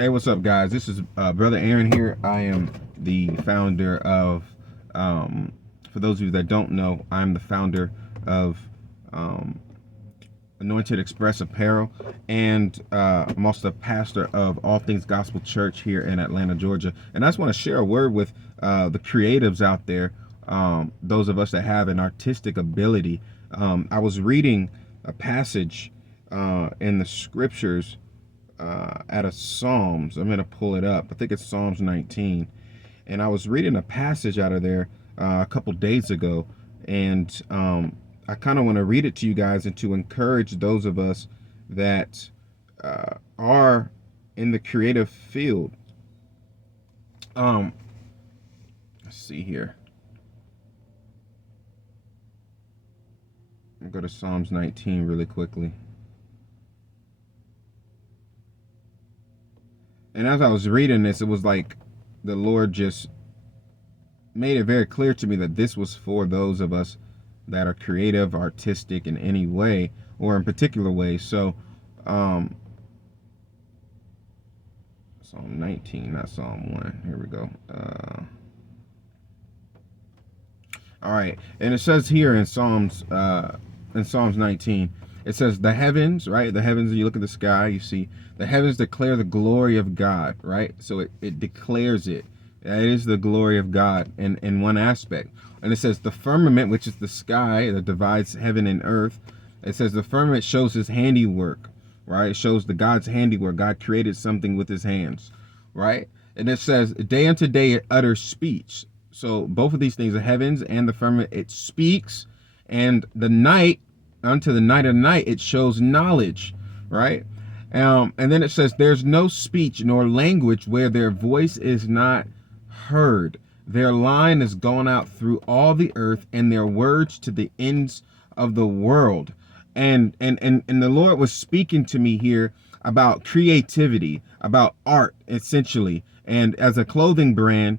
Hey, what's up, guys? This is Brother Aaron here. I am the founder of, for those of you that don't know, I'm the founder of um, Anointed Express Apparel, and I'm also the pastor of All Things Gospel Church here in Atlanta, Georgia. And I just want to share a word with the creatives out there, those of us that have an artistic ability. I was reading a passage in the scriptures out of Psalms. I'm going to pull it up. I think it's Psalms 19. And I was reading a passage out of there a couple days ago. And I kind of want to read it to you guys and to encourage those of us that are in the creative field. Let's see here. I'll go to Psalms 19 really quickly. And as I was reading this, it was like the Lord just made it very clear to me that this was for those of us that are creative, artistic in any way, or in particular ways. So, Psalm 19, not Psalm 1. Here we go. All right. And it says here in Psalms 19, it says the heavens, right? The heavens, you look at the sky, you see the heavens declare the glory of God, right? So it declares it. That is the glory of God in one aspect. And it says the firmament, which is the sky that divides heaven and earth. It says the firmament shows his handiwork, right? It shows the God's handiwork. God created something with his hands, right? And it says day unto day it utters speech. So both of these things, the heavens and the firmament, it speaks. And the night, unto the night of night, it shows knowledge, right? And then it says there's no speech nor language where their voice is not heard. Their line is gone out through all the earth, and their words to the ends of the world. And the Lord was speaking to me here about creativity, about art, essentially. And as a clothing brand,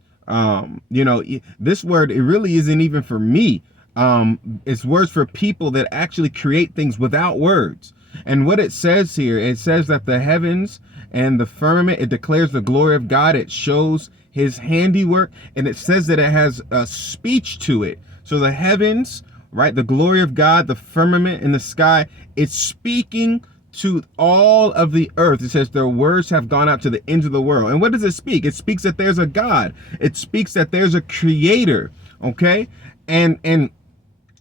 this word, it really isn't even for me. It's words for people that actually create things without words. And what it says here, it says that the heavens and the firmament, it declares the glory of God. It shows his handiwork, and it says that it has a speech to it. So the heavens, right, the glory of God, the firmament in the sky, it's speaking to all of the earth. It says their words have gone out to the ends of the world. And what does it speak? It speaks that there's a God. It speaks that there's a creator. Okay. And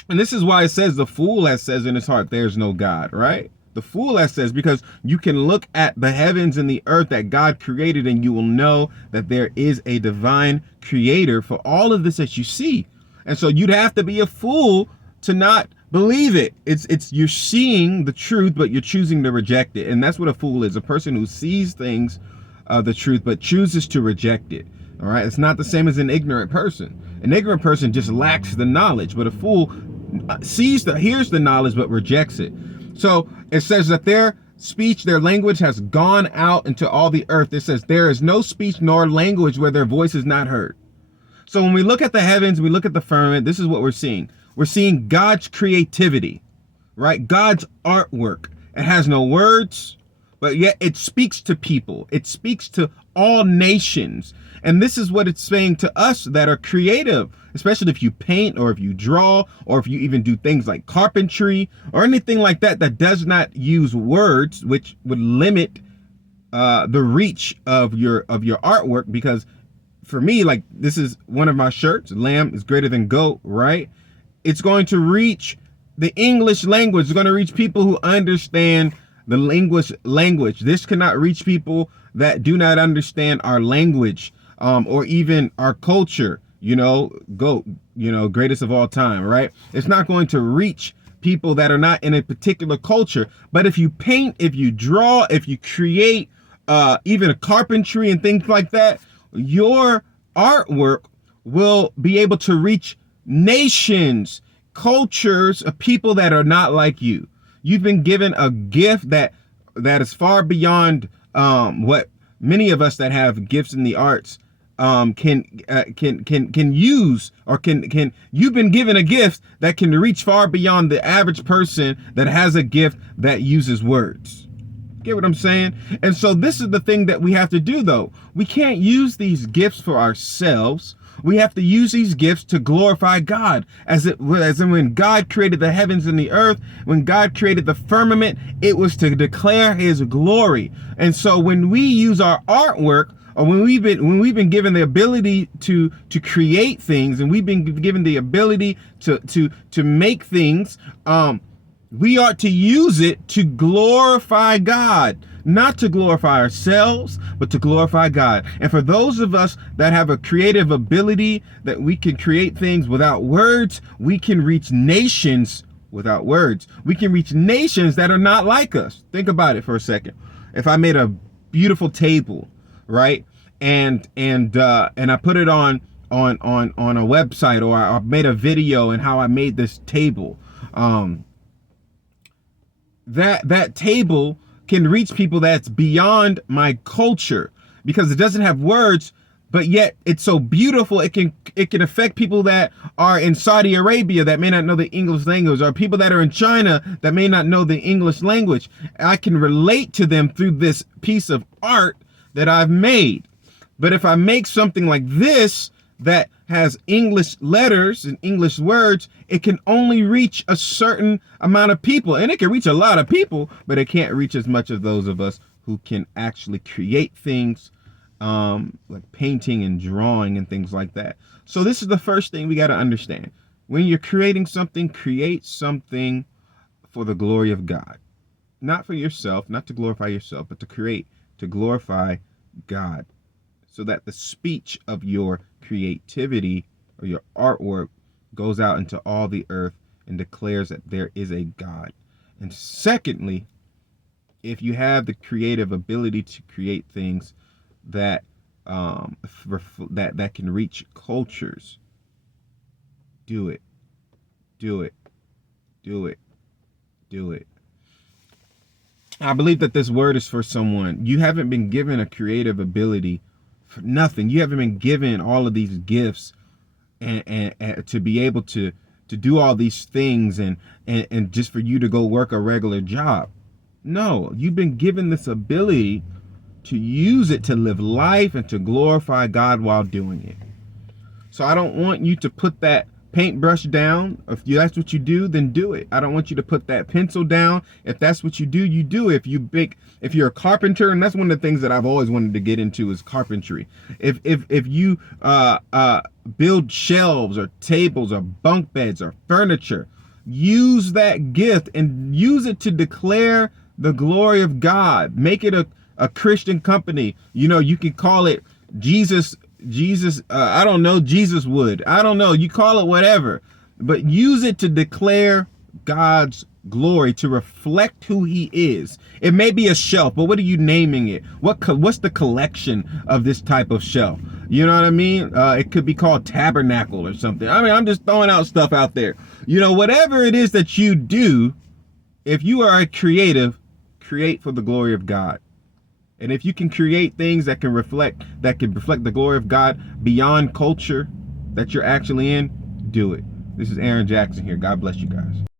this is why it says the fool has says in his heart, there's no God, right? The fool has says, because you can look at the heavens and the earth that God created, and you will know that there is a divine creator for all of this that you see. And so you'd have to be a fool to not believe it. It's you're seeing the truth, but you're choosing to reject it. And that's what a fool is, a person who sees things, the truth, but chooses to reject it. All right. It's not the same as an ignorant person. An ignorant person just lacks the knowledge, but a fool hears the knowledge, but rejects it. So it says that their speech, their language has gone out into all the earth. It says there is no speech nor language where their voice is not heard. So when we look at the heavens, we look at the firmament, this is what we're seeing. We're seeing God's creativity, right? God's artwork. It has no words, but yet it speaks to people. It speaks to all nations. And this is what it's saying to us that are creative, especially if you paint or if you draw or if you even do things like carpentry or anything like that that does not use words, which would limit the reach of your artwork. Because for me, like, this is one of my shirts, lamb is greater than goat, right? It's going to reach the English language. It's going to reach people who understand the language. This cannot reach people that do not understand our language, or even our culture, GOAT, greatest of all time, right? It's not going to reach people that are not in a particular culture. But if you paint, if you draw, if you create, even a carpentry and things like that, your artwork will be able to reach nations, cultures of people that are not like you. You've been given a gift that is far beyond what many of us that have gifts in the arts can use, or can you've been given a gift that can reach far beyond the average person that has a gift that uses words. Get what I'm saying? And so this is the thing that we have to do, though. We can't use these gifts for ourselves. We have to use these gifts to glorify God. As in when God created the heavens and the earth, when God created the firmament, it was to declare his glory. And so when we use our artwork, or when we've been given the ability to create things, and we've been given the ability to make things, we ought to use it to glorify God, not to glorify ourselves, but to glorify God. And for those of us that have a creative ability, that we can create things without words, we can reach nations without words. We can reach nations that are not like us. Think about it for a second. If I made a beautiful table, right, and I put it on a website, or I made a video in how I made this table, that table can reach people that's beyond my culture, because it doesn't have words, but yet it's so beautiful. It can affect people that are in Saudi Arabia that may not know the English language, or people that are in China that may not know the English language. I can relate to them through this piece of art that I've made. But if I make something like this that has English letters and English words, it can only reach a certain amount of people. And it can reach a lot of people, but it can't reach as much of those of us who can actually create things, like painting and drawing and things like that. So this is the first thing we got to understand. When you're creating something, create something for the glory of God. Not for yourself, not to glorify yourself, but to glorify God. So that the speech of your creativity or your artwork goes out into all the earth and declares that there is a God. And secondly, if you have the creative ability to create things that that can reach cultures, do it. Do it. Do it. Do it. I believe that this word is for someone. You haven't been given a creative ability for nothing. You haven't been given all of these gifts and to be able to do all these things and just for you to go work a regular job. No, you've been given this ability to use it to live life and to glorify God while doing it. So I don't want you to put that paintbrush down. If that's what you do, then do it. I don't want you to put that pencil down. If that's what you do, you do it. If you're a carpenter, and that's one of the things that I've always wanted to get into is carpentry. If you build shelves or tables or bunk beds or furniture, use that gift and use it to declare the glory of God. Make it a Christian company. You know, you can call it Jesus, I don't know, Jesus wood. I don't know. You call it whatever, but use it to declare God's glory, to reflect who he is. It may be a shelf, but what are you naming it? What's the collection of this type of shelf? You know what I mean? It could be called tabernacle or something. I mean, I'm just throwing out stuff out there. You know, whatever it is that you do, if you are a creative, create for the glory of God. And if you can create things that can reflect the glory of God beyond culture that you're actually in, do it. This is Aaron Jackson here. God bless you guys.